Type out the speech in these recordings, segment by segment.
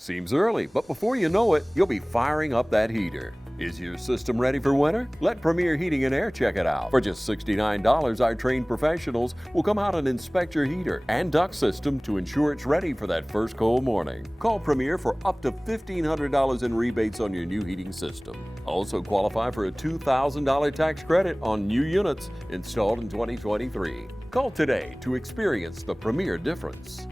Seems early, but before you know it, you'll be firing up that heater. Is your system ready for winter? Let Premier Heating and Air check it out. For just $69, our trained professionals will come out and inspect your heater and duct system to ensure it's ready for that first cold morning. Call Premier for up to $1,500 in rebates on your new heating system. Also qualify for a $2,000 tax credit on new units installed in 2023. Call today to experience the Premier difference.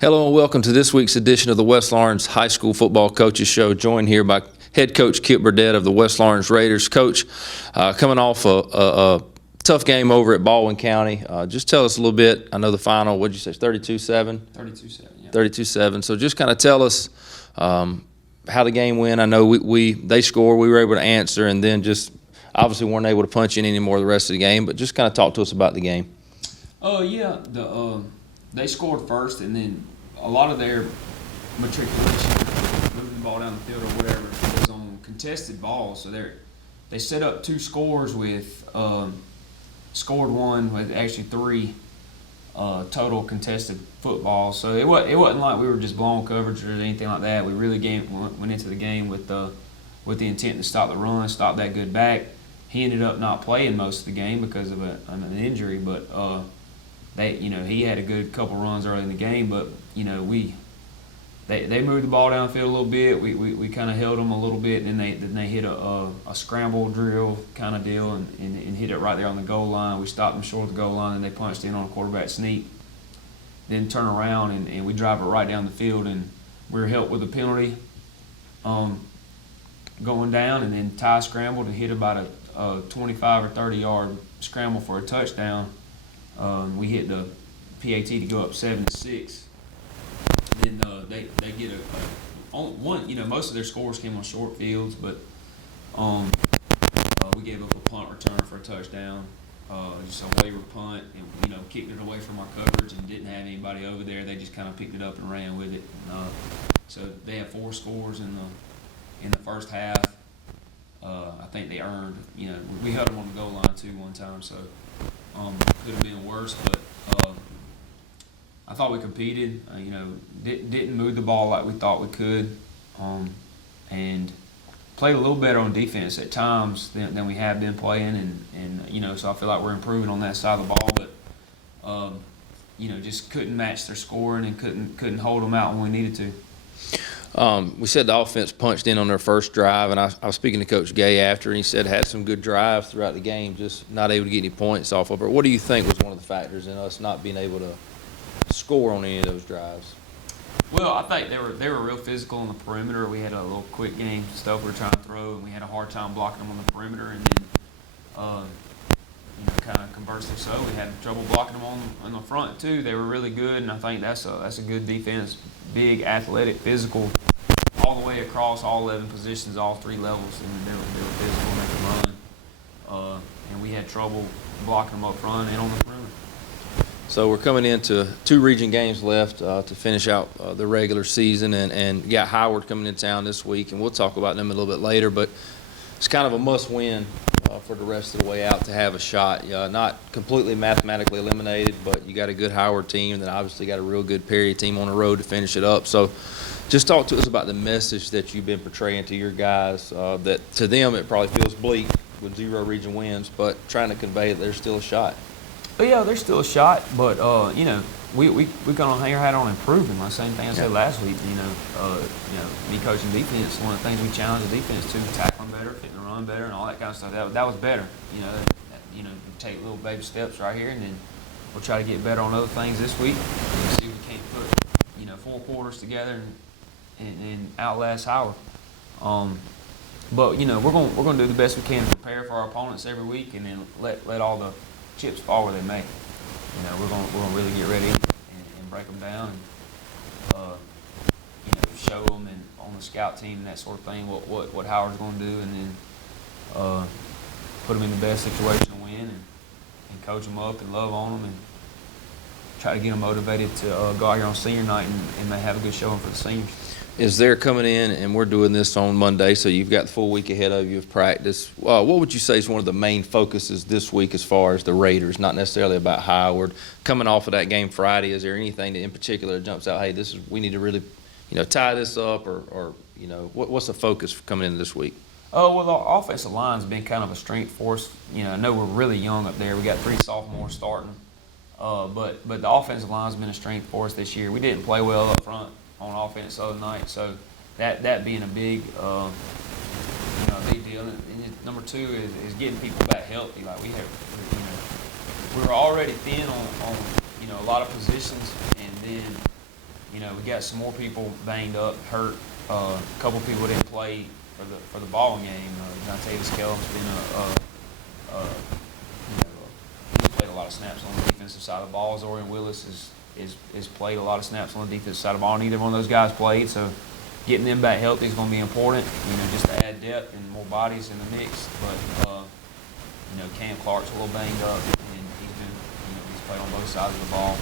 Hello and welcome to this week's edition of the West Lawrence High School Football Coaches Show, joined here by head coach Kip Burdett of the West Lawrence Raiders. Coach, coming off a tough game over at Baldwin County, just tell us a little bit. I know the final, what'd you say, 32-7? 32-7, yeah. 32-7. So just kind of tell us how the game went. I know they scored, we were able to answer, and then just obviously weren't able to punch in anymore the rest of the game, but just kind of talk to us about the game. They scored first, and then a lot of their matriculation, moving the ball down the field or whatever, was on contested balls. So they set up two scores with scored one with actually three total contested footballs. So it wasn't like we were just blowing coverage or anything like that. We really went into the game with the intent to stop the run, stop that good back. He ended up not playing most of the game because of an injury, but he had a good couple runs early in the game, but they moved the ball downfield a little bit. We kind of held them a little bit, and then they hit a scramble drill kind of deal and hit it right there on the goal line. We stopped them short of the goal line, and they punched in on a quarterback sneak. Then turn around and we drive it right down the field, and we were helped with a penalty going down, and then Ty scrambled and hit about a 25 or 30 yard scramble for a touchdown. We hit the PAT to go up 7-6. Then they get one. Most of their scores came on short fields, but we gave up a punt return for a touchdown, just a waiver punt, and kicked it away from our coverage and didn't have anybody over there. They just kind of picked it up and ran with it. So they had 4 scores in the first half. I think they earned. We held them on the goal line too one time, so. Could have been worse, but I thought we competed. Didn't move the ball like we thought we could, and played a little better on defense at times than we have been playing, and so I feel like we're improving on that side of the ball, but just couldn't match their scoring and couldn't hold them out when we needed to. We said the offense punched in on their first drive, and I was speaking to Coach Gay after, and he said had some good drives throughout the game, just not able to get any points off of it. What do you think was one of the factors in us not being able to score on any of those drives? Well, I think they were real physical on the perimeter. We had a little quick game stuff we were trying to throw, and we had a hard time blocking them on the perimeter, and then kind of conversely so, we had trouble blocking them on the front too. They were really good, and I think that's a good defense, big, athletic, physical, all the way across all 11 positions, all 3 levels, and they were physical, and they could run. And we had trouble blocking them up front and on the perimeter. So we're coming into 2 region games left to finish out the regular season, and you got Howard coming in town this week, and we'll talk about them a little bit later, but it's kind of a must-win for the rest of the way out to have a shot. Not completely mathematically eliminated, but you got a good Howard team, and then obviously got a real good Perry team on the road to finish it up. So just talk to us about the message that you've been portraying to your guys, that to them it probably feels bleak with 0 region wins, but trying to convey that there's still a shot. But yeah, there's still a shot, but we're gonna hang our hat on improving. The same thing I said last week. Me coaching defense, one of the things we challenge the defense to, tackling better, fitting the run better, and all that kind of stuff. That was better. We take little baby steps right here, and then we'll try to get better on other things this week. And see if we can't put 4 quarters together and outlast Howard. But we're gonna do the best we can to prepare for our opponents every week, and then let all the chips fall where they may. We're gonna really get ready and break them down, and show them and on the scout team and that sort of thing, what Howard's going to do, and then put them in the best situation to win, and coach them up and love on them, and try to get them motivated to go out here on senior night and have a good showing for the seniors. Is there coming in, and we're doing this on Monday, so you've got the full week ahead of you of practice. What would you say is one of the main focuses this week as far as the Raiders, not necessarily about Howard? Coming off of that game Friday, is there anything that in particular jumps out, hey, we need to really, tie this up, or what's the focus coming into this week? Oh, well, the offensive line's been kind of a strength for us. I know we're really young up there. We got 3 sophomores starting. But the offensive line's been a strength for us this year. We didn't play well up front on offense the other night, so that being a big big deal. And number 2 is getting people back healthy. Like we were already thin on a lot of positions, and then we got some more people banged up, hurt. A couple people didn't play for the ball game. Jontavis Kellum's been he's played a lot of snaps on the defensive side of the ball. Zorian Willis is played a lot of snaps on the defensive side of the ball. Neither one of those guys played, so getting them back healthy is going to be important. Just to add depth and more bodies in the mix. But Cam Clark's a little banged up, and he's played on both sides of the ball.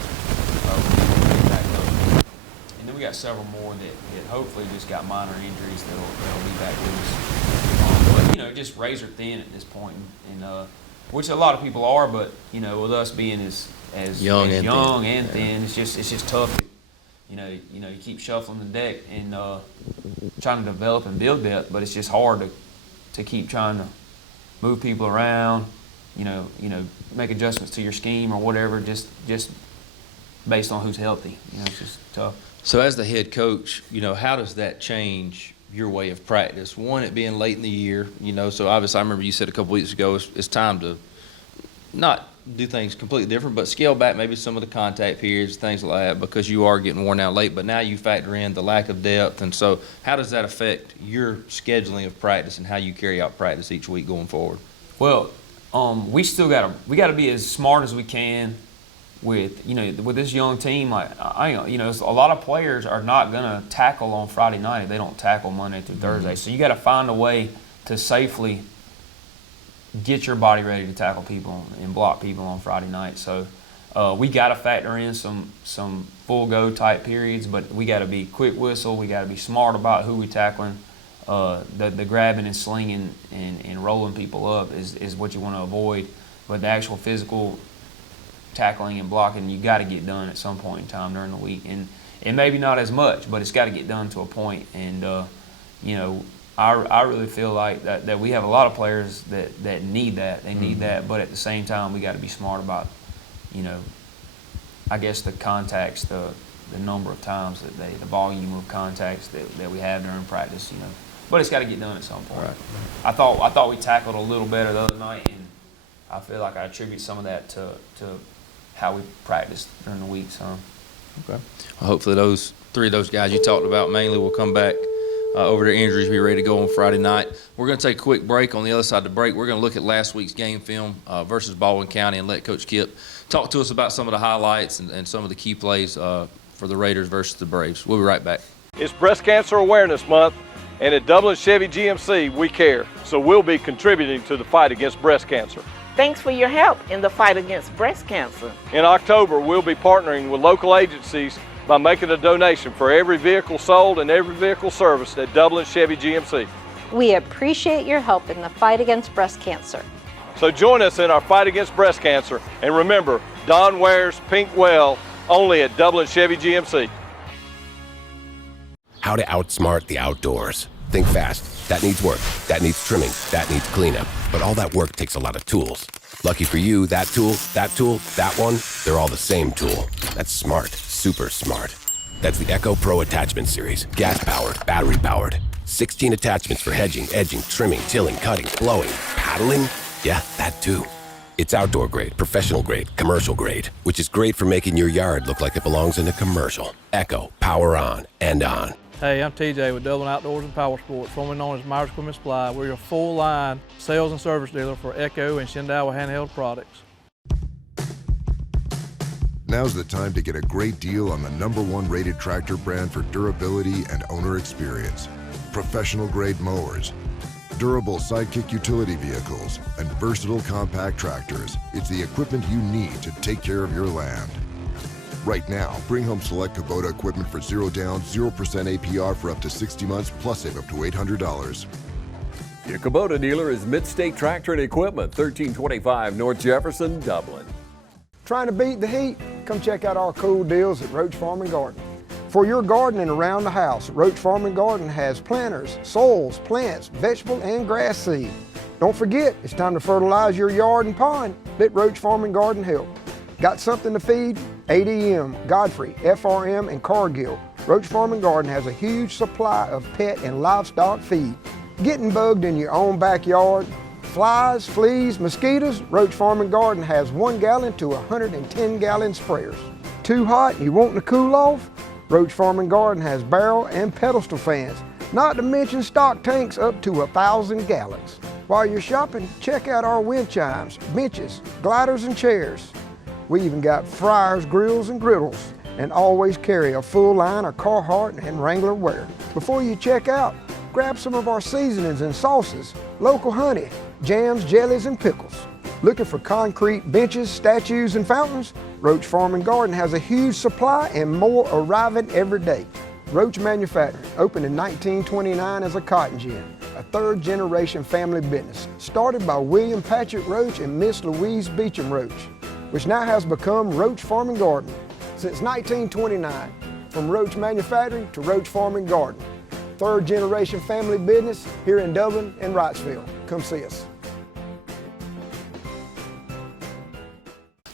And then we got several more that hopefully just got minor injuries that'll be back with us. But just razor thin at this point, and which a lot of people are, but with us being as young and thin, it's just tough. You keep shuffling the deck and trying to develop and build depth, but it's just hard to keep trying to move people around. Make adjustments to your scheme or whatever, just based on who's healthy. It's just tough. So as the head coach, how does that change your way of practice? One, it being late in the year, so obviously I remember you said a couple weeks ago it's time to not do things completely different, but scale back maybe some of the contact periods, things like that, because you are getting worn out late. But now you factor in the lack of depth, and so how does that affect your scheduling of practice and how you carry out practice each week going forward? Well, we gotta be as smart as we can with this young team. Like a lot of players are not gonna tackle on Friday night if they don't tackle Monday through Thursday. So you got to find a way to safely get your body ready to tackle people and block people on Friday night. So we got to factor in some full go type periods, but we got to be quick whistle. We got to be smart about who we tackling. The grabbing and slinging and rolling people up is what you want to avoid. But the actual physical tackling and blocking, you got to get done at some point in time during the week, and maybe not as much, but it's got to get done to a point. And I really feel like that we have a lot of players that need that. They need that, but at the same time, we got to be smart about, I guess the contacts, the number of times the volume of contacts that we have during practice, But it's got to get done at some point. Right. I thought we tackled a little better the other night, and I feel like I attribute some of that to how we practiced during the week. So. Okay. Well, hopefully those 3 of those guys you talked about mainly will come back over their injuries, be ready to go on Friday night. We're going to take a quick break. On the other side of the break, we're going to look at last week's game film versus Baldwin County and let Coach Kip talk to us about some of the highlights and some of the key plays for the Raiders versus the Braves. We'll be right back. It's Breast Cancer Awareness Month, and at Dublin Chevy GMC, we care. So we'll be contributing to the fight against breast cancer. Thanks for your help in the fight against breast cancer. In October, we'll be partnering with local agencies by making a donation for every vehicle sold and every vehicle serviced at Dublin Chevy GMC. We appreciate your help in the fight against breast cancer. So join us in our fight against breast cancer, and remember, Don wears pink well only at Dublin Chevy GMC. How to outsmart the outdoors. Think fast. That needs work. That needs trimming. That needs cleanup. But all that work takes a lot of tools. Lucky for you, that tool, that one, they're all the same tool. That's smart. Super smart. That's the Echo Pro Attachment Series. Gas-powered, battery-powered. 16 attachments for hedging, edging, trimming, tilling, cutting, blowing, paddling. Yeah, that too. It's outdoor grade, professional grade, commercial grade, which is great for making your yard look like it belongs in a commercial. Echo, power on and on. Hey, I'm TJ with Dublin Outdoors and Power Sports, formerly known as Myers Equipment Supply. We're your full-line sales and service dealer for Echo and Shindawa handheld products. Now's the time to get a great deal on the #1 rated tractor brand for durability and owner experience. Professional grade mowers, durable sidekick utility vehicles, and versatile compact tractors. It's the equipment you need to take care of your land. Right now, bring home select Kubota equipment for 0 down, 0% APR for up to 60 months, plus save up to $800. Your Kubota dealer is Mid-State Tractor and Equipment, 1325 North Jefferson, Dublin. Trying to beat the heat? Come check out our cool deals at Roach Farm and Garden. For your garden and around the house, Roach Farm and Garden has planters, soils, plants, vegetable, and grass seed. Don't forget, it's time to fertilize your yard and pond. Let Roach Farm and Garden help. Got something to feed? ADM, Godfrey, FRM, and Cargill. Roach Farm and Garden has a huge supply of pet and livestock feed. Getting bugged in your own backyard? Flies, fleas, mosquitoes? Roach Farm and Garden has 1 gallon to 110 gallon sprayers. Too hot and you wanting to cool off? Roach Farm and Garden has barrel and pedestal fans, not to mention stock tanks up to 1,000 gallons. While you're shopping, check out our wind chimes, benches, gliders, and chairs. We even got fryers, grills, and griddles, and always carry a full line of Carhartt and Wrangler wear. Before you check out, grab some of our seasonings and sauces, local honey, jams, jellies, and pickles. Looking for concrete benches, statues, and fountains? Roach Farm and Garden has a huge supply and more arriving every day. Roach Manufacturing opened in 1929 as a cotton gin, a third-generation family business, started by William Patrick Roach and Miss Louise Beecham Roach, which now has become Roach Farm and Garden. Since 1929, from Roach Manufacturing to Roach Farm and Garden. Third-generation family business here in Dublin and Wrightsville. Come see us.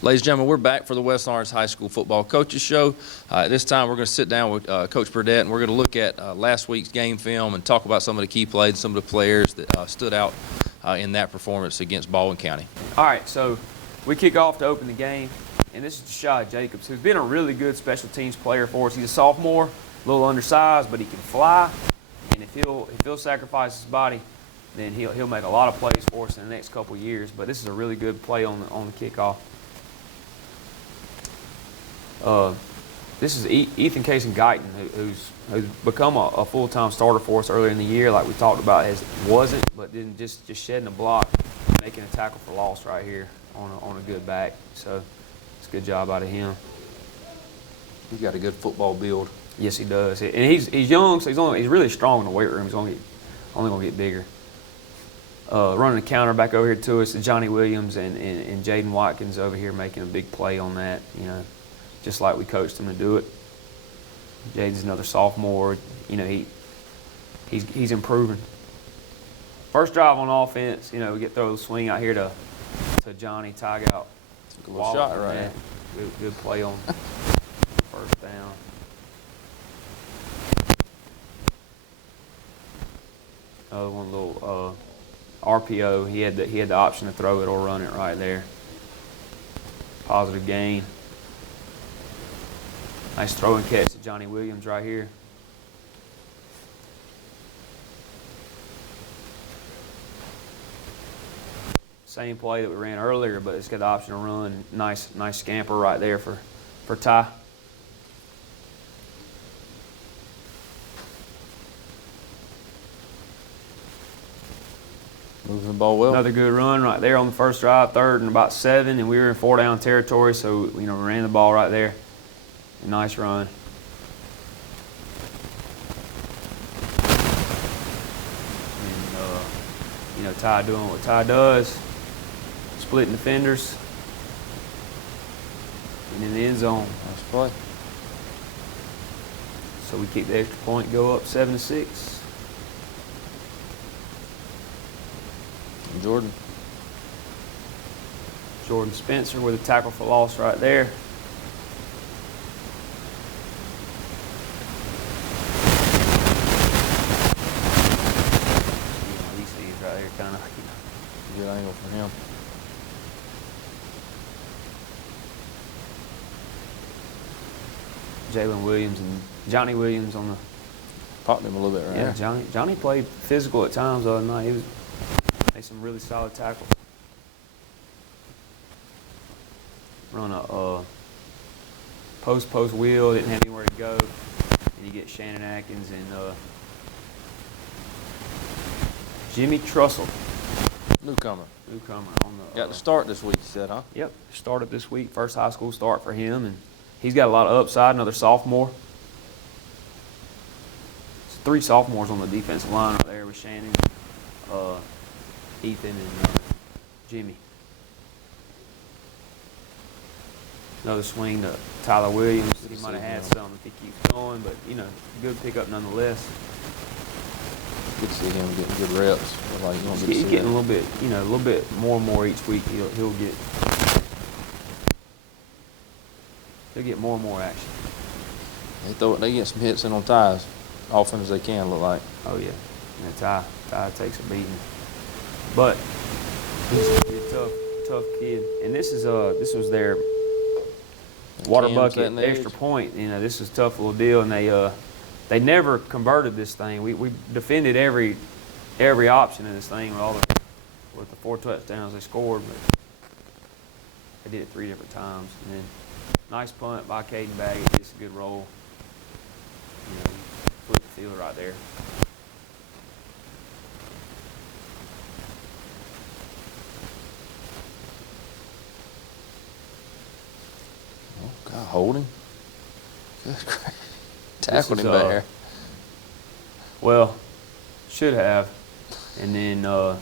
Ladies and gentlemen, we're back for the West Orange High School Football Coaches Show. This time we're going to sit down with Coach Burdett, and we're going to look at last week's game film and talk about some of the key plays, some of the players that stood out in that performance against Baldwin County. All right, so we kick off to open the game, and this is Jashad Jacobs, who's been a really good special teams player for us. He's a sophomore, a little undersized, but he can fly, and if he'll sacrifice his body, then he'll make a lot of plays for us in the next couple of years. But this is a really good play on the kickoff. This is Ethan Casey Guyton, who's become a full-time starter for us earlier in the year, like we talked about. Wasn't, but then just shedding a block, making a tackle for loss right here on a good back. So it's a good job out of him. He's got a good football build. Yes, he does. And he's young, so he's really strong in the weight room. He's only going to get bigger. Running the counter back over here to us, Johnny Williams and Jaden Watkins over here making a big play on that. Just like we coached him to do it. Jaden's another sophomore. He's improving. First drive on offense, we get throw the swing out here to Johnny Tag out. Took a little shot right there. Good play on first down. Another one little RPO. He had the option to throw it or run it right there. Positive gain. Nice throw and catch to Johnny Williams right here. Same play that we ran earlier, but it's got the option to run. Nice scamper right there for Ty. Moving the ball well. Another good run right there on the first drive, 3rd and about 7, and we were in 4-down territory, so we ran the ball right there. Nice run. And Ty doing what Ty does, splitting defenders, and in the end zone. Nice play. So we kick the extra point, go up 7-6. And Jordan Spencer with a tackle for loss right there. Good angle for him. Jalen Williams and Johnny Williams on the. Popped him a little bit right Yeah, there. Johnny played physical at times the other night. He made some really solid tackles. Run a post wheel, didn't have anywhere to go. And you get Shannon Atkins and Jimmy Trussell. Newcomer. On the, Got to start this week, you said, huh? Yep, started this week. First high school start for him, and he's got a lot of upside. Another sophomore. It's 3 sophomores on the defensive line right there with Shannon, Ethan, and Jimmy. Another swing to Tyler Williams. He might have had some if he keeps going, but good pickup nonetheless. Good to see him getting good reps. Like He's getting a little bit more and more each week. He'll get more and more action. They get some hits in on ties, often as they can. Look like. Oh yeah, and Ty takes a beating, but he's a tough kid. And this was their water bucket extra point. This is a tough little deal, and they never converted this thing. We defended every option in this thing with the 4 touchdowns they scored, but they did it 3 different times. And then nice punt by Caden Baggett, just a good roll. Flip the field right there. Oh God, holding. Good. Tackled him back there. Well, should have. And then, I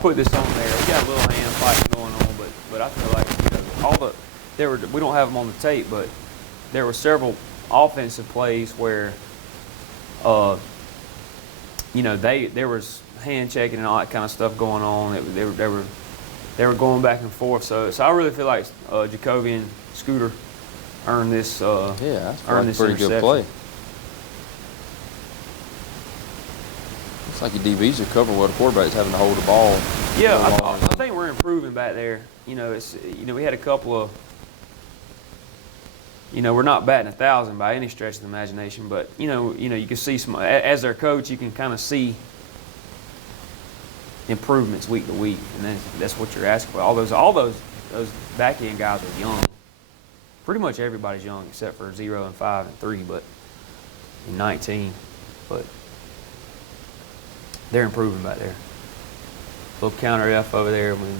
put this on there. We got a little hand fighting going on, but I feel like we don't have them on the tape, but there were several offensive plays where, there was hand checking and all that kind of stuff going on. They were going back and forth. So I really feel like Jacoby and Scooter earned this. That's earned this pretty interception. good play. Looks like your DBs are covering where the quarterback's having to hold the ball. Yeah, I think we're improving back there. We had a couple of. We're not batting 1,000 by any stretch of the imagination, but you can see some. As their coach, you can kind of see improvements week to week, and that's what you're asking for. All those back end guys are young. Pretty much everybody's young except for 0 and 5 and 3, but in 19. But they're improving back there. Little counter F over there when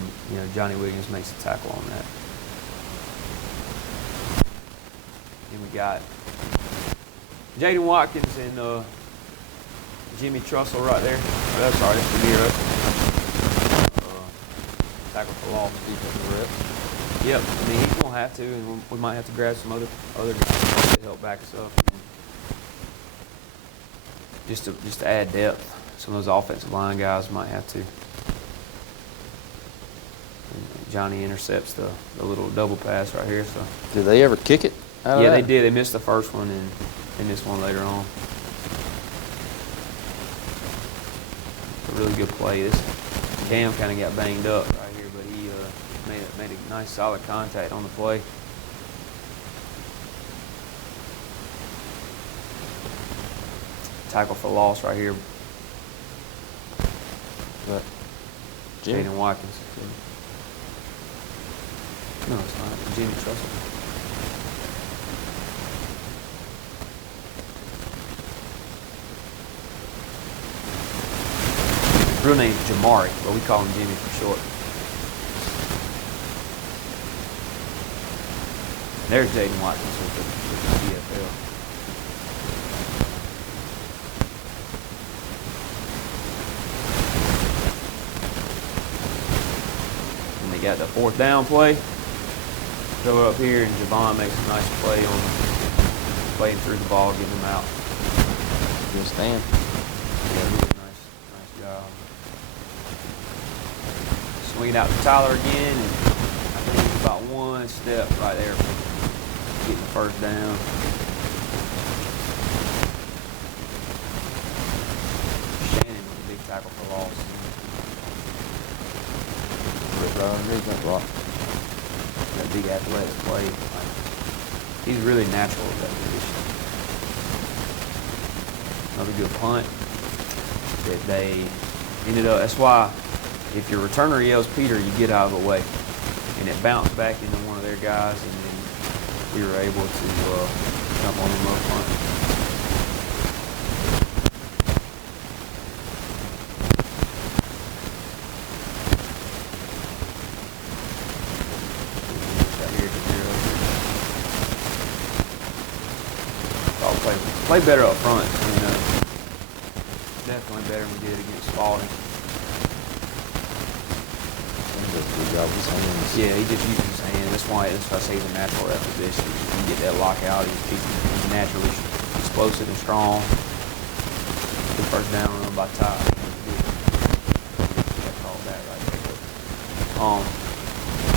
Johnny Williams makes a tackle on that. And we got Jaden Watkins and Jimmy Trussell right there. Oh, sorry, that's Demir Russell. Tackle for loss, defensive rep. Yep, he's gonna have to, and we might have to grab some other guys to help back us up, just to add depth. Some of those offensive line guys might have to. And Johnny intercepts the little double pass right here. So. Did they ever kick it? Yeah, they did. They missed the first one and they missed one later on. A really good play. This Cam kind of got banged up right here, but he made a nice solid contact on the play. Tackle for loss right here. But Jaden Watkins. No, it's not. Jimmy Trussell. His real name's Jamari, but we call him Jimmy for short. There's Jaden Watkins with the CFL. And they got the 4th down play. Throw it up here, and Javon makes a nice play on playing through the ball, getting him out. Good stand. Yeah, really nice job. Swing it out to Tyler again, and I think it's about one step right there from getting the 1st down. Shannon with a big tackle for loss. Right underneath that block. That big athletic play. He's really natural at that position. Another good punt that they ended up. That's why if your returner yells Peter, you get out of the way. And it bounced back into one of their guys, and then we were able to jump on them up front. Play better up front, definitely better than we did against Spalding. Yeah, he just uses his hand. That's why I say he's a natural at that position. He can get that lockout. He's naturally explosive and strong. Good first down run by Ty. That's all that right there.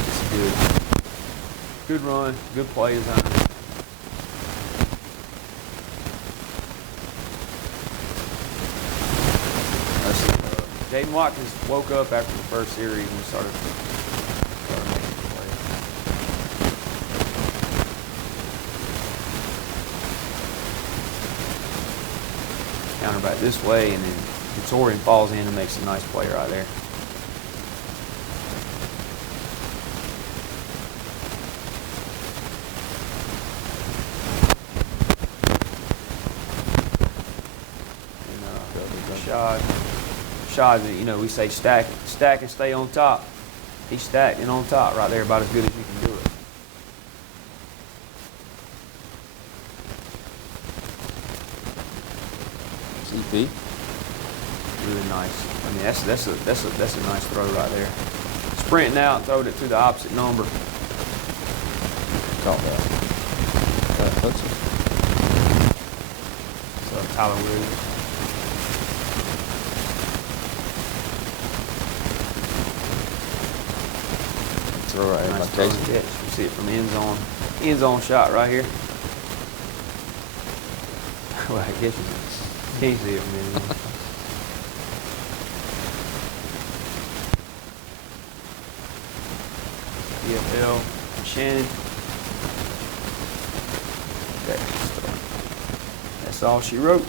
It's a good run, good play design. Jaden Watkins woke up after the first series and started making plays. Counter back this way, and then Victorian falls in and makes a nice play right there. Shot, we say stack and stay on top. He's stacked and on top right there, about as good as you can do it. CP. Really nice. I mean, that's a nice throw right there. Sprinting out and throwing it to the opposite number. Caught that. So Tyler Williams. Throw right Nice by throw and Casey. catch. You see it from the end zone shot right here. Well, I guess you can't see it from the end zone. EFL, Shannon. Okay, so that's all she wrote.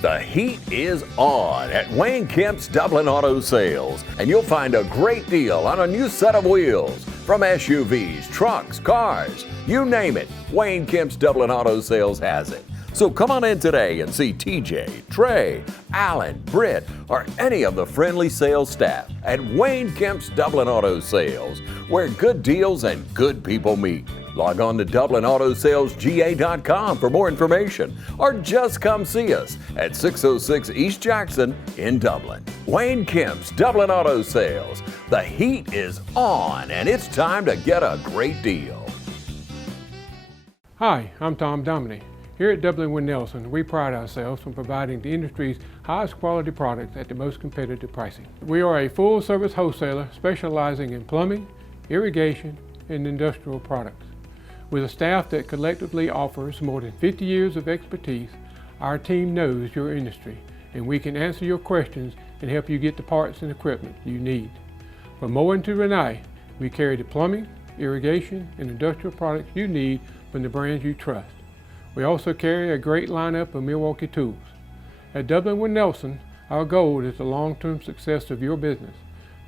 The heat is on at Wayne Kemp's Dublin Auto Sales, and you'll find a great deal on a new set of wheels. From SUVs, trucks, cars, you name it, Wayne Kemp's Dublin Auto Sales has it. So come on in today and see TJ, Trey, Alan, Britt, or any of the friendly sales staff at Wayne Kemp's Dublin Auto Sales, where good deals and good people meet. Log on to DublinAutoSalesGA.com for more information, or just come see us at 606 East Jackson in Dublin. Wayne Kemp's Dublin Auto Sales. The heat is on, and it's time to get a great deal. Hi, I'm Tom Dominy. Here at Dublin Wind Nelson, we pride ourselves on providing the industry's highest quality products at the most competitive pricing. We are a full-service wholesaler specializing in plumbing, irrigation, and industrial products. With a staff that collectively offers more than 50 years of expertise, our team knows your industry, and we can answer your questions and help you get the parts and equipment you need. From mowing to Renee, we carry the plumbing, irrigation, and industrial products you need from the brands you trust. We also carry a great lineup of Milwaukee tools. At Dublin Wind Nelson, our goal is the long-term success of your business.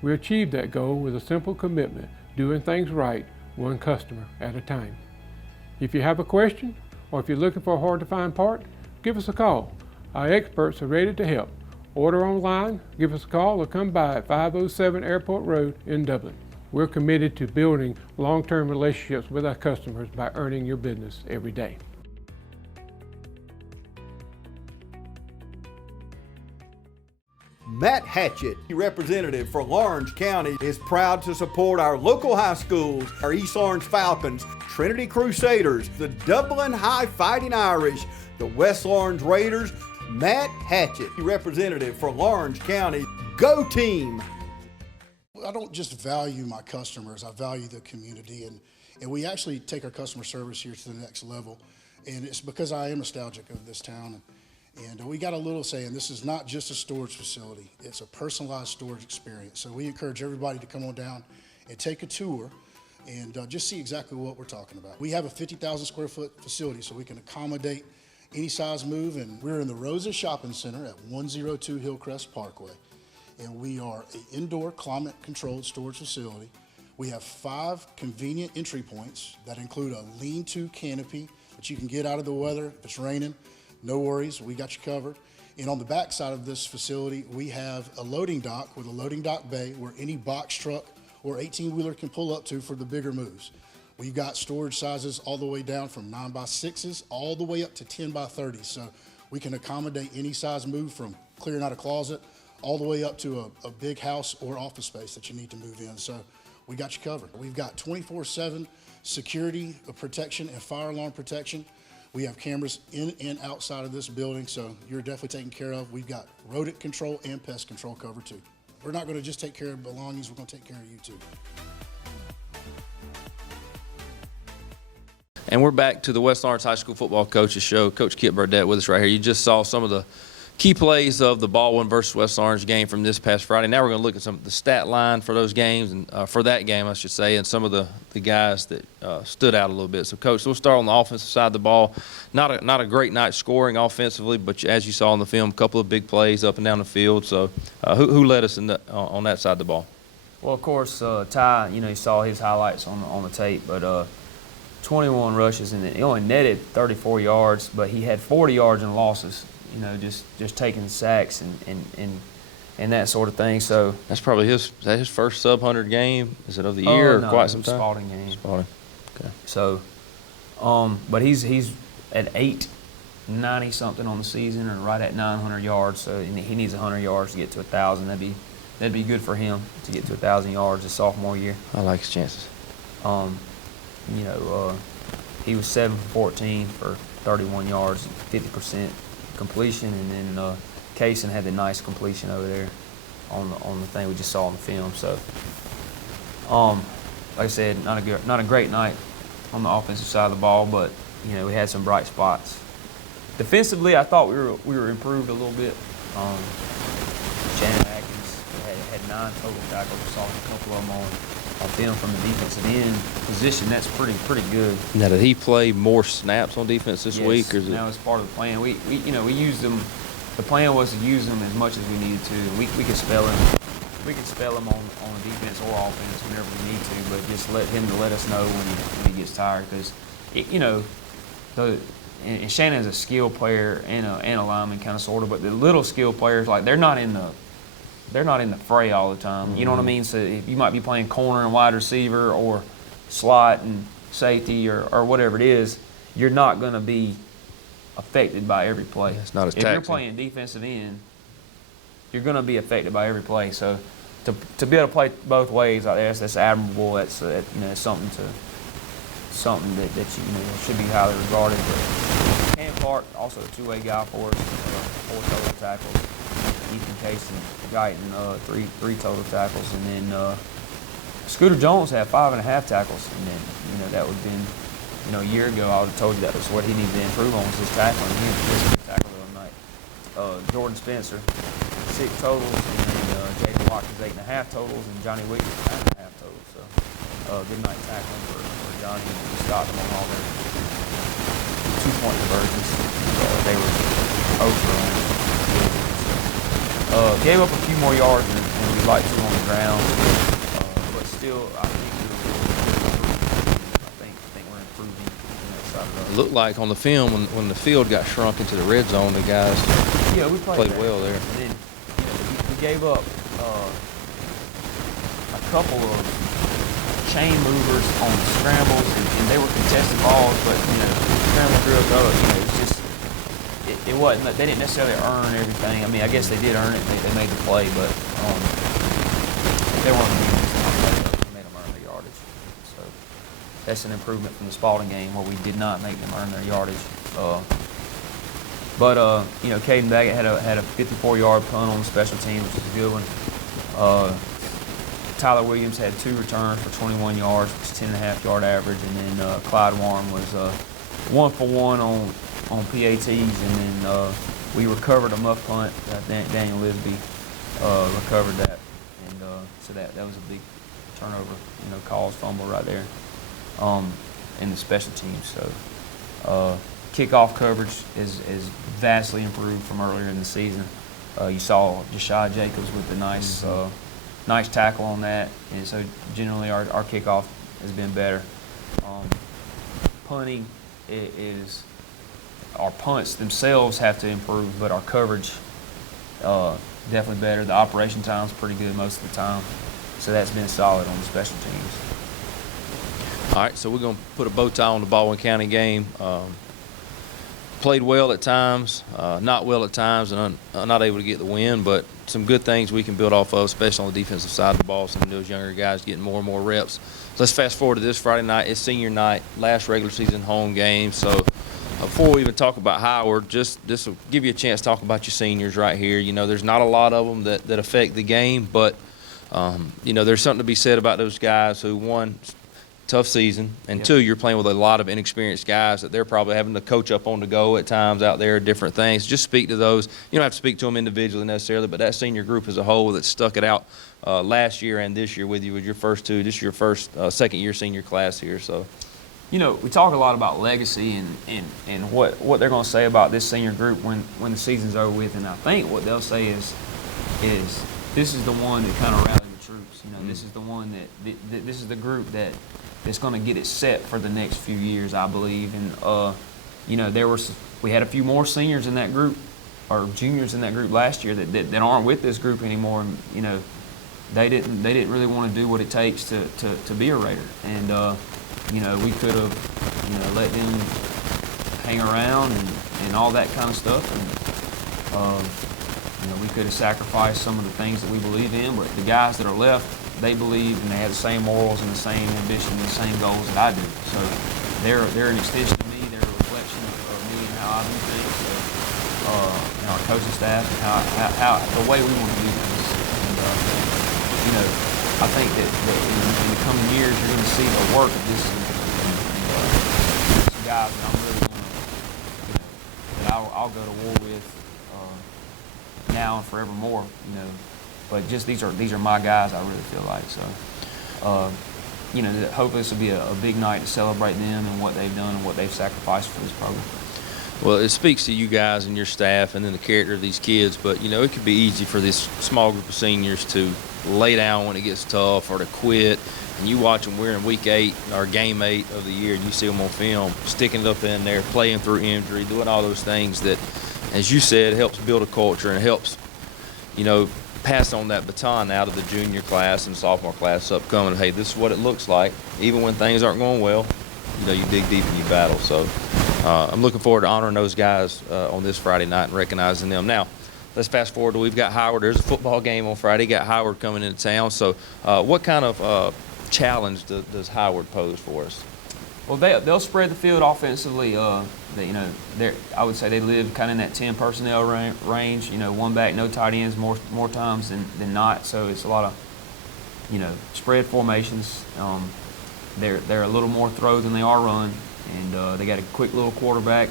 We achieve that goal with a simple commitment, doing things right, one customer at a time. If you have a question, or if you're looking for a hard-to-find part, give us a call. Our experts are ready to help. Order online, give us a call, or come by at 507 Airport Road in Dublin. We're committed to building long-term relationships with our customers by earning your business every day. Matt Hatchett, representative for Lawrence County, is proud to support our local high schools, our East Orange Falcons, Trinity Crusaders, the Dublin High Fighting Irish, the West Orange Raiders. Matt Hatchett, representative for Lawrence County. Go team! I don't just value my customers, I value the community, and we actually take our customer service here to the next level. And it's because I am nostalgic of this town. And we got a little saying, this is not just a storage facility, it's a personalized storage experience. So we encourage everybody to come on down and take a tour and just see exactly what we're talking about. We have a 50,000 square foot facility, so we can accommodate any size move, and we're in the Rosa Shopping Center at 102 Hillcrest Parkway. And we are an indoor climate controlled storage facility We have 5 convenient entry points that include a lean-to canopy that you can get out of the weather. If it's raining, no worries, we got you covered. And on the back side of this facility, we have a loading dock with a loading dock bay where any box truck or 18-wheeler can pull up to for the bigger moves. We've got storage sizes all the way down from 9x6s all the way up to 10x30s. So we can accommodate any size move from clearing out a closet all the way up to a big house or office space that you need to move in. So we got you covered. We've got 24/7 security, protection, and fire alarm protection. We have cameras in and outside of this building, so you're definitely taken care of. We've got rodent control and pest control covered too. We're not going to just take care of belongings, we're going to take care of you too. And we're back to the West Orange High School Football Coaches Show. Coach Kip Burdett with us right here. You just saw some of the key plays of the Baldwin versus West Orange game from this past Friday. Now we're going to look at some of the stat line for those games, and for that game, I should say, and some of the guys that stood out a little bit. So, Coach, we'll start on the offensive side of the ball. Not a great night scoring offensively, but as you saw in the film, a couple of big plays up and down the field. So, who led us on that side of the ball? Well, of course, Ty, you saw his highlights on the tape, but 21 rushes, and he only netted 34 yards, but he had 40 yards in losses. Just taking sacks and that sort of thing. So that's probably his first sub-100 game. Is it of the year or no, quite some time? Spalding game. Spalding. Okay. So, but he's at 890 something on the season, and right at 900 yards. So he needs 100 yards to get to 1,000. That'd be good for him to get to 1,000 yards his sophomore year. I like his chances. He was 7 for 14 for 31 yards, 50% completion, and then Kaysen had the nice completion over there on the thing we just saw on the film. So, like I said, not a great night on the offensive side of the ball, but we had some bright spots. Defensively, I thought we were improved a little bit. Shannon Atkins had 9 total tackles. We saw a couple of them on film from the defensive end position. That's pretty good. Now, did he play more snaps on defense this week? Or is that was part of the plan. We used them. The plan was to use them as much as we needed to. We could spell him. We could spell him on defense or offense whenever we need to, but just let us know when he gets tired, because and Shannon's a skill player and a lineman kind of sort of, but the little skill players, like they're not in the fray all the time. You know what I mean? So if you might be playing corner and wide receiver or slot and safety or whatever it is, you're not going to be affected by every play. It's not as taxing. If you're playing defensive end, you're going to be affected by every play. So to be able to play both ways, that's admirable. That's something that should be highly regarded. But Cam Clark, also a two-way guy for us, 4 total tackles. Ethan Case and Guyton, 3 total tackles, and then Scooter Jones had 5.5 tackles, and then that would have been, a year ago I would have told you that was what he needed to improve on, was his tackling. He had a good tackle the other night. Jordan Spencer, 6 totals, and then Jaden Watkins 8.5 totals, and Johnny Wiggins 9.5 totals. So good night tackling for Johnny, and we stopped them on all their 2-point conversions. They were over on. Gave up a few more yards than we'd like to on the ground, but still, I think we're improving on that side of the. It looked like on the film when the field got shrunk into the red zone, the guys we played well there. And then we gave up a couple of chain movers on scrambles, and they were contested balls, but scramble drill, it was just. It wasn't. They didn't necessarily earn everything. I mean, I guess they did earn it. They made the play, but they weren't made them earn their yardage. So that's an improvement from the Spalding game where we did not make them earn their yardage. But Caden Baggett had a 54-yard punt on the special team, which is a good one. Tyler Williams had 2 returns for 21 yards, which is 10.5-yard average, and then Clyde Warren was 1 for 1 on PATs, and then we recovered a muff punt. Daniel Lisby recovered that, and so that was a big turnover, caused fumble right there in the special teams. So kickoff coverage is vastly improved from earlier in the season. You saw Jashai Jacobs with the nice nice tackle on that, and so generally our kickoff has been better. Punting is our punts themselves have to improve, but our coverage definitely better. The operation time's pretty good most of the time, so that's been solid on the special teams. All right, so we're going to put a bow tie on the Baldwin County game. Played well at times, not well at times, and not able to get the win, but some good things we can build off of, especially on the defensive side of the ball. Some of those younger guys getting more and more reps. Let's fast forward to this Friday night. It's senior night, last regular season home game. So before we even talk about Howard, just this will give you a chance to talk about your seniors right here. You know, there's not a lot of them that affect the game, but, you know, there's something to be said about those guys who, one, tough season, and two, you're playing with a lot of inexperienced guys that they're probably having to coach up on the go at times out there, different things. Just speak to those. You don't have to speak to them individually necessarily, but that senior group as a whole that stuck it out last year and this year with you with your first two. This is your first second-year senior class here. So, you know, we talk a lot about legacy and what they're going to say about this senior group when the season's over with, and I think what they'll say is this is the one that kind of rallied the troops. You know, this is the one that this is the group that's going to get it set for the next few years, I believe. And you know, we had a few more seniors in that group, or juniors in that group last year that aren't with this group anymore. And, you know, they didn't really want to do what it takes to be a Raider. And you know, we could have, you know, let them hang around and all that kind of stuff. And you know, we could have sacrificed some of the things that we believe in, but the guys that are left, they believe and they have the same morals and the same ambition and the same goals that I do. So they're an extension of me. They're a reflection of me and how I do things. So, and our coaching staff and how the way we want to do things. And you know, I think that in the coming years you're going to see the work of this and some guys that I'm really going to, you know, that I'll go to war with now and forevermore. You know. But just these are my guys, I really feel like. So, you know, hopefully this will be a big night to celebrate them and what they've done and what they've sacrificed for this program. Well, it speaks to you guys and your staff and then the character of these kids, but, you know, it could be easy for this small group of seniors to lay down when it gets tough or to quit. And you watch them, we're in week 8 or game 8 of the year, and you see them on film, sticking it up in there, playing through injury, doing all those things that, as you said, helps build a culture and helps, you know, pass on that baton out of the junior class and sophomore class upcoming. Hey, this is what it looks like. Even when things aren't going well, you know, you dig deep and you battle. So I'm looking forward to honoring those guys on this Friday night and recognizing them. Now, let's fast forward to we've got Howard. There's a football game on Friday. Got Howard coming into town. So what kind of challenge does Howard pose for us? Well, they'll spread the field offensively. You know, I would say they live kind of in that 10 personnel range. You know, one back, no tight ends more times than not. So it's a lot of, you know, spread formations. They're a little more throw than they are run, and they got a quick little quarterback.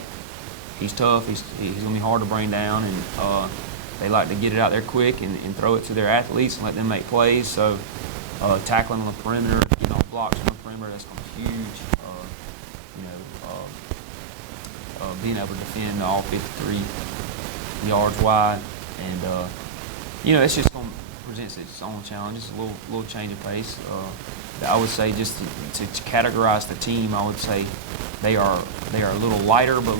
He's tough. He's gonna be hard to bring down, and they like to get it out there quick and throw it to their athletes and let them make plays. So tackling on the perimeter, you know, blocks on the perimeter, that's gonna be huge. Being able to defend all 53 yards wide, and you know, it's just going to present its own challenges. A little change of pace. I would say just to categorize the team, I would say they are a little lighter but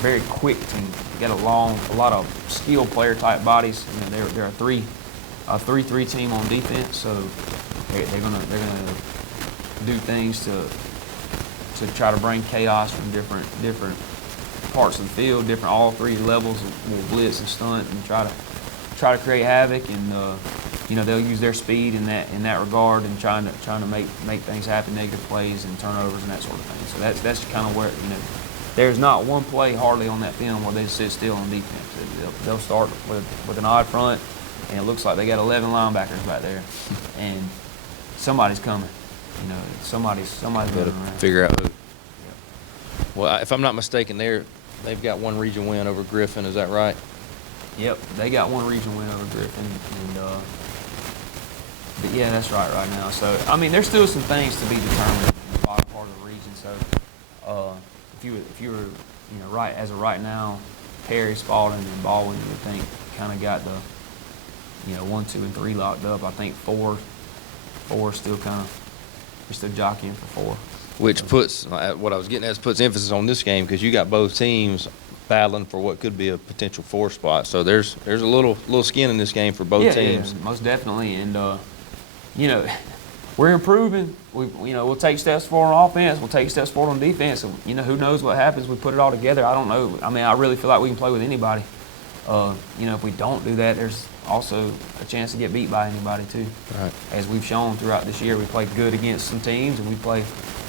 very quick team. They got a lot of skilled player type bodies. You know, they're a 3-3 team on defense, so they're gonna do things to try to bring chaos from different parts of the field. All 3 levels will blitz and stunt and try to create havoc, and you know, they'll use their speed in that regard and trying to make things happen, negative plays and turnovers and that sort of thing. So that's kind of where, you know, there's not one play hardly on that film where they sit still on defense. They'll start with an odd front, and it looks like they got 11 linebackers back there, and somebody's coming. You know, somebody's better figure out who. Well, if I'm not mistaken, they've got one region win over Griffin. Is that right? Yep, they got one region win over Griffin, and but yeah, that's right now. So I mean, there's still some things to be determined in the bottom part of the region. So if you were, you know, right as of right now, Perry, Spalding, and Baldwin, you would think kind of got the, you know, 1, 2, and 3 locked up. I think 4 4 still we're still jockeying for 4. Which puts, what I was getting at, puts emphasis on this game because you got both teams battling for what could be a potential 4 spot. So there's a little skin in this game for both teams. Yeah, most definitely. And you know, we're improving. We'll take steps forward on offense. We'll take steps forward on defense. And, you know, who knows what happens? We put it all together. I don't know. I mean, I really feel like we can play with anybody. You know, if we don't do that, there's also a chance to get beat by anybody too. Right. As we've shown throughout this year, we played good against some teams, and we play,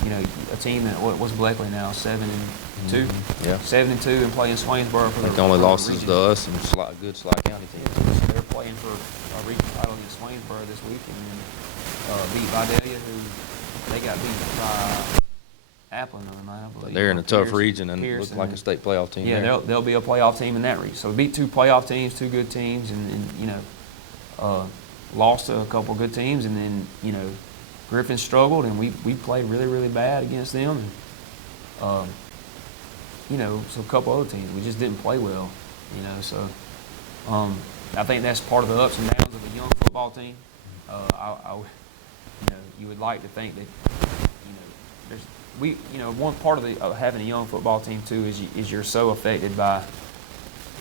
you know, a team that what's Bleckley now, 7-2. Yeah. 7-2 and playing Swainsboro for the only losses to us and good Sly County teams. So they're playing for a region title against Swainsboro this week, and then beat Vidalia, who they got beat by Appleton the other night, I believe. They're in a tough region and look like a state playoff team. Yeah, they'll be a playoff team in that region. So we beat 2 playoff teams, 2 good teams, and you know, lost to a couple good teams, and then, you know, Griffin struggled, and we played really, really bad against them. And, you know, so a couple other teams, we just didn't play well, you know. So I think that's part of the ups and downs of a young football team. You know, you would like to think that, you know, one part of having a young football team too is you're so affected by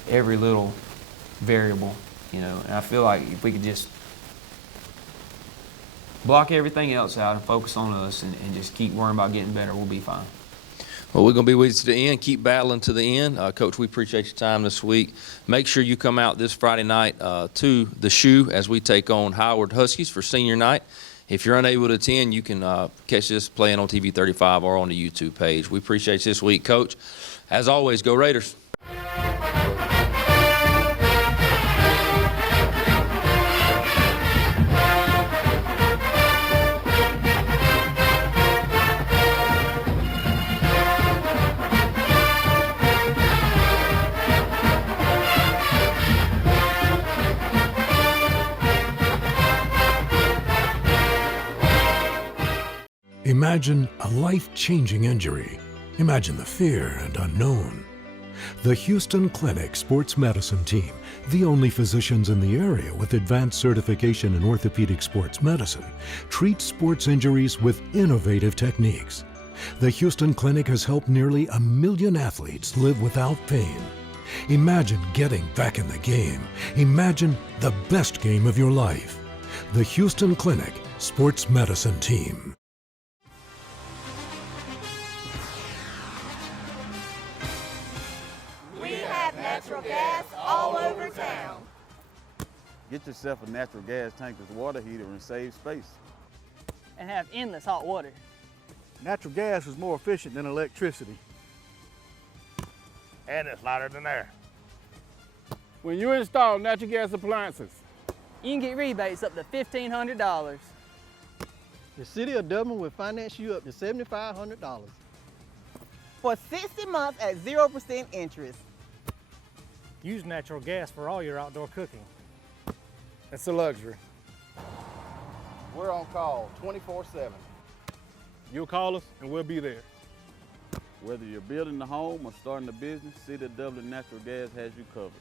every little variable, you know. And I feel like if we could just block everything else out and focus on us and just keep worrying about getting better, we'll be fine. Well, we're going to be with you to the end. Keep battling to the end. Coach, we appreciate your time this week. Make sure you come out this Friday night to the Shoe as we take on Howard Huskies for senior night. If you're unable to attend, you can catch this playing on TV 35 or on the YouTube page. We appreciate you this week, Coach. As always, go Raiders. Imagine a life-changing injury. Imagine the fear and unknown. The Houston Clinic Sports Medicine Team, the only physicians in the area with advanced certification in orthopedic sports medicine, treats sports injuries with innovative techniques. The Houston Clinic has helped nearly 1 million athletes live without pain. Imagine getting back in the game. Imagine the best game of your life. The Houston Clinic Sports Medicine Team. Natural gas all over town. Get yourself a natural gas tankless water heater and save space. And have endless hot water. Natural gas is more efficient than electricity. And it's lighter than air. When you install natural gas appliances, you can get rebates up to $1,500. The City of Dublin will finance you up to $7,500. For 60 months at 0% interest. Use natural gas for all your outdoor cooking. It's a luxury. We're on call 24/7. You'll call us and we'll be there. Whether you're building a home or starting a business, City of Dublin Natural Gas has you covered.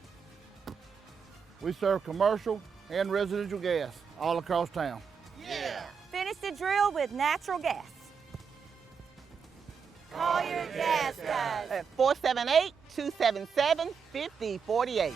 We serve commercial and residential gas all across town. Yeah! Finish the drill with natural gas. Call your gas guys at 478-277-5048.